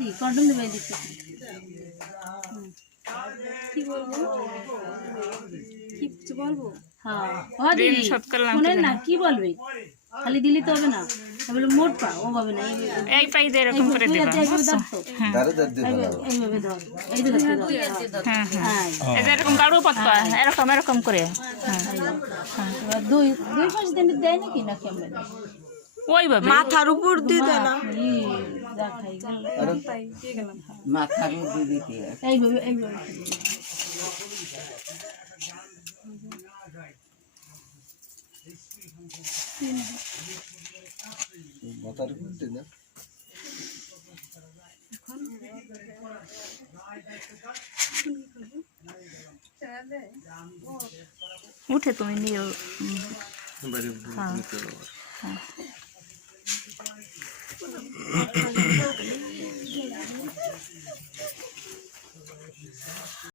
দি condom দেবে দিতে কি বলবো কি কিছু বলবো হ্যাঁ ও দিদি শুনেন না কি বলবে খালি দিলি তো হবে না বলে মোট পা ও ভাবে না এই পাই দিয়ে এরকম করে দিবা এইভাবে ধর এই যে হ্যাঁ হ্যাঁ এই যে এরকম কাড়ু পাতবা এরকম এরকম করে হ্যাঁ এবার দুই দুই পাশ দিয়ে দেয় নাকি না কেমন ওইভাবে মাথার উপর দিয়ে দেয় না মাথার উপর দিতে এইভাবে এইভাবে মাথার উপর দিতে না উঠে তুমি নিও হ্যাঁ হ্যাঁ